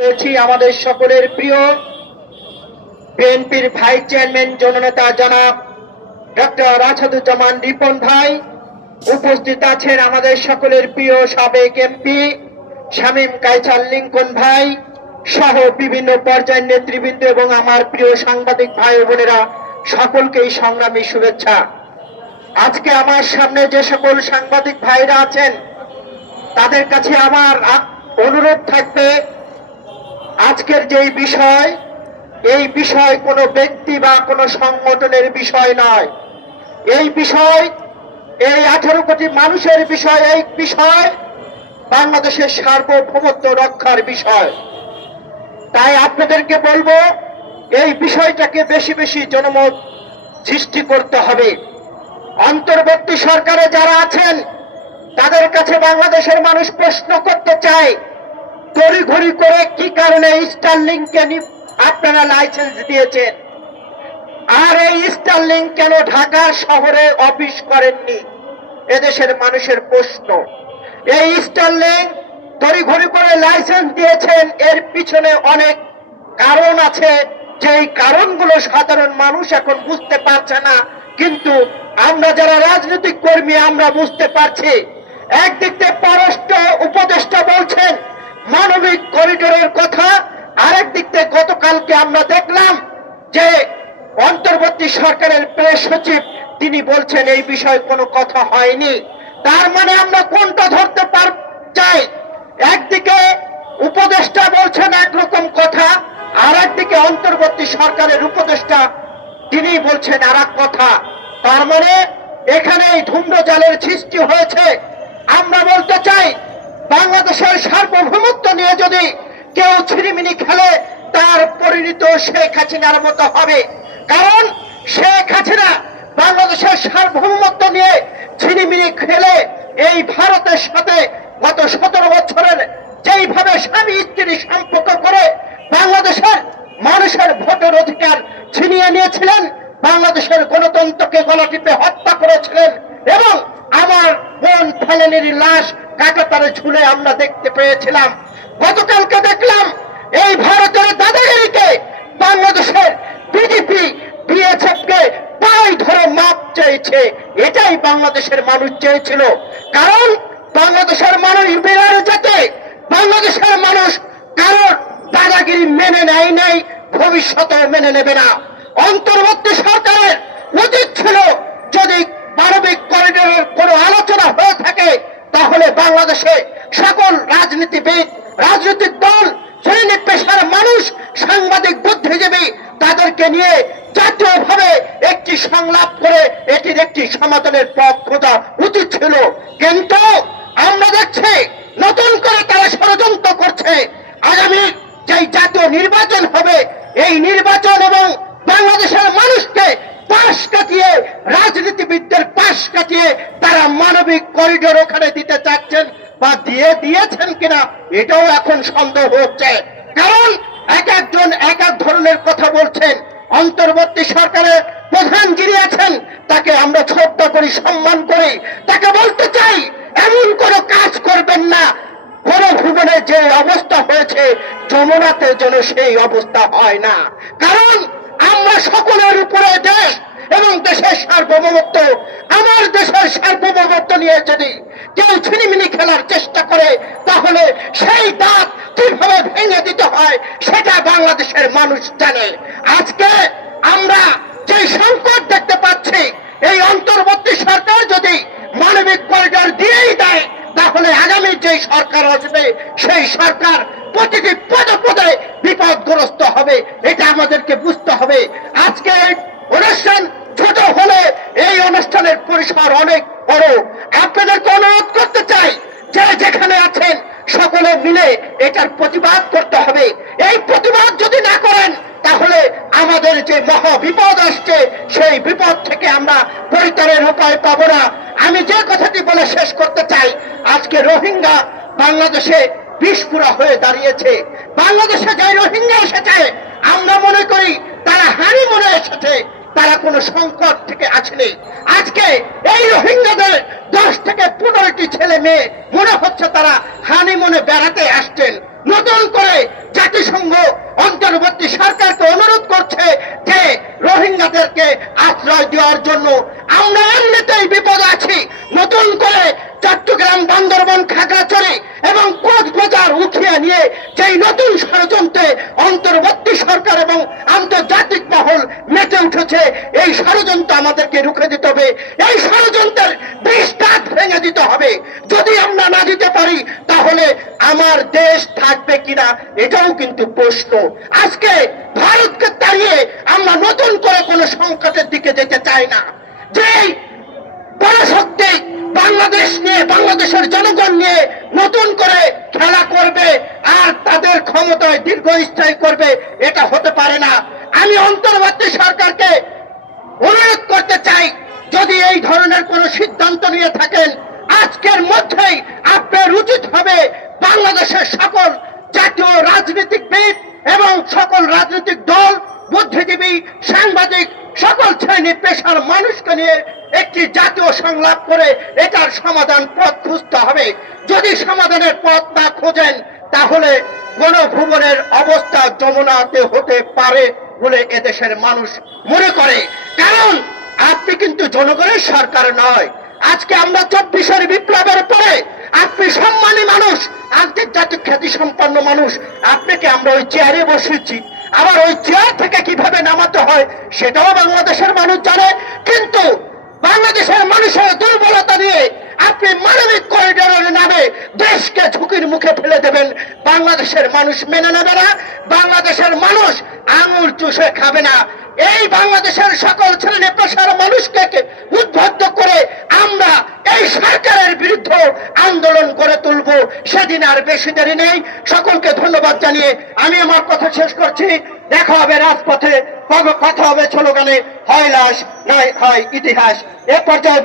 পেয়েছি আমাদের সকলের প্রিয় বিএনপির ভাইস চেয়ারম্যান জননেতা জনাব ডক্টর রাশেদুজ্জামান রিপন ভাই, উপস্থিত আছেন আমাদের সকলের প্রিয় সাবেক এমপি শামীম কায়সার লিংকন ভাই সহ বিভিন্ন পর্যায়ের নেতৃবৃন্দ এবং আমার প্রিয় সাংবাদিক ভাই ও বোনেরা, সকলকেই সংগ্রামী শুভেচ্ছা। আজকে আমার সামনে যে সকল সাংবাদিক ভাইরা আছেন তাদের কাছে আমার অনুরোধ থাকবে, আজকের যেই বিষয়, এই বিষয় কোনো ব্যক্তি বা কোনো সংগঠনের বিষয় নয়। এই বিষয় এই 18 কোটি মানুষের বিষয়। এই বিষয় বাংলাদেশের সার্বভৌমত্ব রক্ষার বিষয়। তাই আপনাদেরকে বলবো, এই বিষয়টাকে বেশি বেশি জনমত সৃষ্টি করতে হবে। অন্তর্বর্তী সরকারে যারা আছেন তাদের কাছে বাংলাদেশের মানুষ প্রশ্ন করতে চায়, তড়িঘড়ি করে কি কারণে স্টারলিংকে আপনারা লাইসেন্স দিয়েছেন, আর এই স্টারলিংক কেন ঢাকা শহরে অফিস করেননি? এদেশের মানুষের প্রশ্ন। এই স্টারলিংক তড়িঘড়ি করে লাইসেন্স দিয়েছেন, এর পিছনে অনেক কারণ আছে, যেই কারণগুলো সাধারণ মানুষ এখন বুঝতে পারছে না, কিন্তু আমরা যারা রাজনৈতিক কর্মী আমরা বুঝতে পারছি। একদিক থেকে পররাষ্ট্র উপদেষ্টা বলছেন মানবিক করিডোরের কথা, আরেক দিক থেকে গতকালকে আমরা দেখলাম যে অন্তর্বর্তী সরকারের প্রেস সচিব তিনি বলছেন এই বিষয়ে কোনো কথা হয়নি। তার মানে আমরা কোনটা ধরতে চাই? একদিকে উপদেষ্টা বলছেন একরকম কথা, আর একদিকে অন্তর্বর্তী সরকারের উপদেষ্টা তিনি বলছেন আর এক কথা। তার মানে এখানে ধূম্রজালের সৃষ্টি হয়েছে। আমরা বলতে চাই, বাংলাদেশের সার্বভৌমত্ব নিয়ে যদি কেউ ছিনিমিনি খেলে তার পরিণত শেখ হাসিনার মতো হবে। কারণ শেখ হাসিনা বাংলাদেশের সার্বভৌমত্ব নিয়ে ছিনিমিনি খেলে এই ভারতের সাথে গত 17 বছরের যেইভাবে স্বামী স্ত্রী সম্পর্ক করে বাংলাদেশের মানুষের ভোটের অধিকার ছিনিয়ে নিয়েছিলেন, বাংলাদেশের গণতন্ত্রকে গলা টিপে হত্যা করেছিলেন, এবং আমার বোন ফেলেনির লাশ কাঁটাতারে ঝুলে আমরা দেখতে পেয়েছিলাম। গতকালকে দেখলাম এই ভারতের দাদাগিরিকে বাংলাদেশের বিজেপি বিএসএফকে পায়ে ধরে মাপ চেয়েছে। এটাই বাংলাদেশের মানুষ চেয়েছিল। কারণ বাংলাদেশের মানুষ বেড়ে যেতে, বাংলাদেশের মানুষ কারোর দাদাগিরি মেনে নেয় নাই, ভবিষ্যতেও মেনে নেবে না। অন্তর্বর্তী সরকারের উচিত ছিল, যদি মানবিক করিডোরের কোনো আলোচনা হয়ে থাকে তাহলে বাংলাদেশে সকল রাজনীতিবিদ, রাজনৈতিক দল, শ্রেণী পেশার মানুষ, সাংবাদিক, বুদ্ধিজীবী তাদেরকে নিয়ে জাতীয়ভাবে একটি সংলাপ করে এটির একটি সমাধানের পথ খোঁজা উচিত ছিল। কিন্তু আমরা দেখছি নতুন করে তারা ষড়যন্ত্র করছে। আগামী যেই জাতীয় নির্বাচন হবে, এই নির্বাচন এবং বাংলাদেশের মানুষকে পাশ কাটিয়ে, রাজনীতিবিদদের পাশ কাটিয়ে তারা মানবিক করিডোর ওখানে দিতে চাচ্ছেন বা দিয়েছেন কিনা এটাও এখন সন্দেহ হচ্ছে। কারণ এক একজন এক এক ধরনের কথা বলছেন। অন্তর্বর্তী সরকারের প্রধান যিনি আছেন তাকে আমরা শ্রদ্ধা করি, সম্মান করি। তাকে বলতে চাই, এমন কোনো কাজ করবেন না গণভবনে যে অবস্থা হয়েছে যমুনাতে যেন সেই অবস্থা হয় না। কারণ আমরা সকলের উপরে দেশ এবং দেশের সার্বভৌমত্ব, আমার দেশের সার্বভৌমত্ব নিয়ে যদি কেউ ছিনিমিনি খেলার চেষ্টা করে তাহলে সেই দাঁত কিভাবে ভেঙে দিতে হয় সেটা বাংলাদেশের মানুষ জানে। আজকে আমরা যে সংকট দেখতে পাচ্ছি, এই অন্তর্বর্তী সরকার যদি মানবিক করিডোর দিয়েই দেয় তাহলে আগামী যে সরকার আসবে সেই সরকার প্রতিটি পদে পদে বিপদগ্রস্ত হবে। এটা আমাদেরকে বুঝতে হবে। আজকে অনুষ্ঠান ছোট হলে এই অনুষ্ঠানের পরিসর অনেক বড়। আপনাদেরকে অনুরোধ করতে চাই, যে যেখানে আছেন সকলে মিলে এটার প্রতিবাদ করতে হবে। এই প্রতিবাদ যদি না করেন তাহলে আমাদের যে মহা বিপদ আসছে সেই বিপদ থেকে আমরা পরিত্রাণের উপায় পাবো না। আমি যে কথাটি বলে শেষ করতে চাই, আজকে রোহিঙ্গা বাংলাদেশে বিষপুরা হয়ে দাঁড়িয়েছে। বাংলাদেশে যে রোহিঙ্গা এসেছে আমরা মনে করি তারা হানি মনে এসেছে, তারা কোন সংকট থেকে আসেনি। আজকে এই রোহিঙ্গাদের 10 থেকে 15টি ছেলে মেয়ে মনে হচ্ছে তারা হানিমুনে বেড়াতে আসছেন। নতুন করে জাতি এই নতুন ষড়যন্ত্রে অন্তর্বর্তী সরকার এবং আন্তর্জাতিক মহল মেতে উঠেছে। এই ষড়যন্ত্র আমাদেরকে রুখে দিতে হবে, এই ষড়যন্ত্রের বিস্তার ভেঙে দিতে হবে। যদি আমরা না দিতে পারি তাহলে আমার দেশ থাকবে কিনা এটাও কিন্তু প্রশ্ন। আজকে ভারতকে তাড়িয়ে আমরা নতুন করে কোনো সংকটের দিকে যেতে চাই না। যে পরাশক্তি বাংলাদেশ নিয়ে, বাংলাদেশের জনগণ নিয়ে নতুন করে খেলা করবে আর তাদের ক্ষমতায় দীর্ঘস্থায়ী করবে, এটা হতে পারে না। আমি অন্তর্বর্তী সরকারকে অনুরোধ করতে চাই, যদি এই ধরনের কোন সিদ্ধান্ত নিয়ে থাকেন আজকের মধ্যেই আপনার উচিত হবে বাংলাদেশের সকল জাতীয় রাজনীতিবিদ এবং সকল রাজনৈতিক দল, বুদ্ধিজীবী, সাংবাদিক, সকল শ্রেণী পেশার মানুষকে নিয়ে একটি জাতীয় সংলাপ করে এটার সমাধান পথ খুঁজতে হবে। যদি সমাধানের পথ না খোঁজেন তাহলে গণভুবনের অবস্থা যমুনাতে হতে পারে বলে এদেশের মানুষ মনে করে। কারণ আপনি কিন্তু জনগণের সরকার নয়। আজকে আমরা 24-এর বিপ্লবের পরে আপনি সম্মানী মানুষ, আন্তর্জাতিক খ্যাতি সম্পন্ন মানুষ, আপনাকে আমরা ওই চেয়ারে বসেছি। আবার ওই চেয়ার থেকে কিভাবে নামাতে হয় সেটাও বাংলাদেশের মানুষ জানে। কিন্তু বাংলাদেশের মানুষের দুর্বলতা নিয়ে আপনি মানবিক করিডোরের নামে দেশকে ঝুঁকির মুখে ফেলে দেবেন, বাংলাদেশের মানুষ মেনে নেবে না, বাংলাদেশের মানুষ আঙুল চুষে খাবে না। এই বাংলাদেশের সকল শ্রেণী পেশার মানুষকে উদ্বুদ্ধ করে আমরা এই সরকারের বিরুদ্ধে আন্দোলন করে তুলব। সেদিন আর বেশি দেরি নেই। সকলকে ধন্যবাদ জানিয়ে আমি আমার কথা শেষ করছি। দেখা হবে রাজপথে, কথা হবে স্লোগানে, হয় লাশ নয় হয় ইতিহাস। এ পর্যায়ে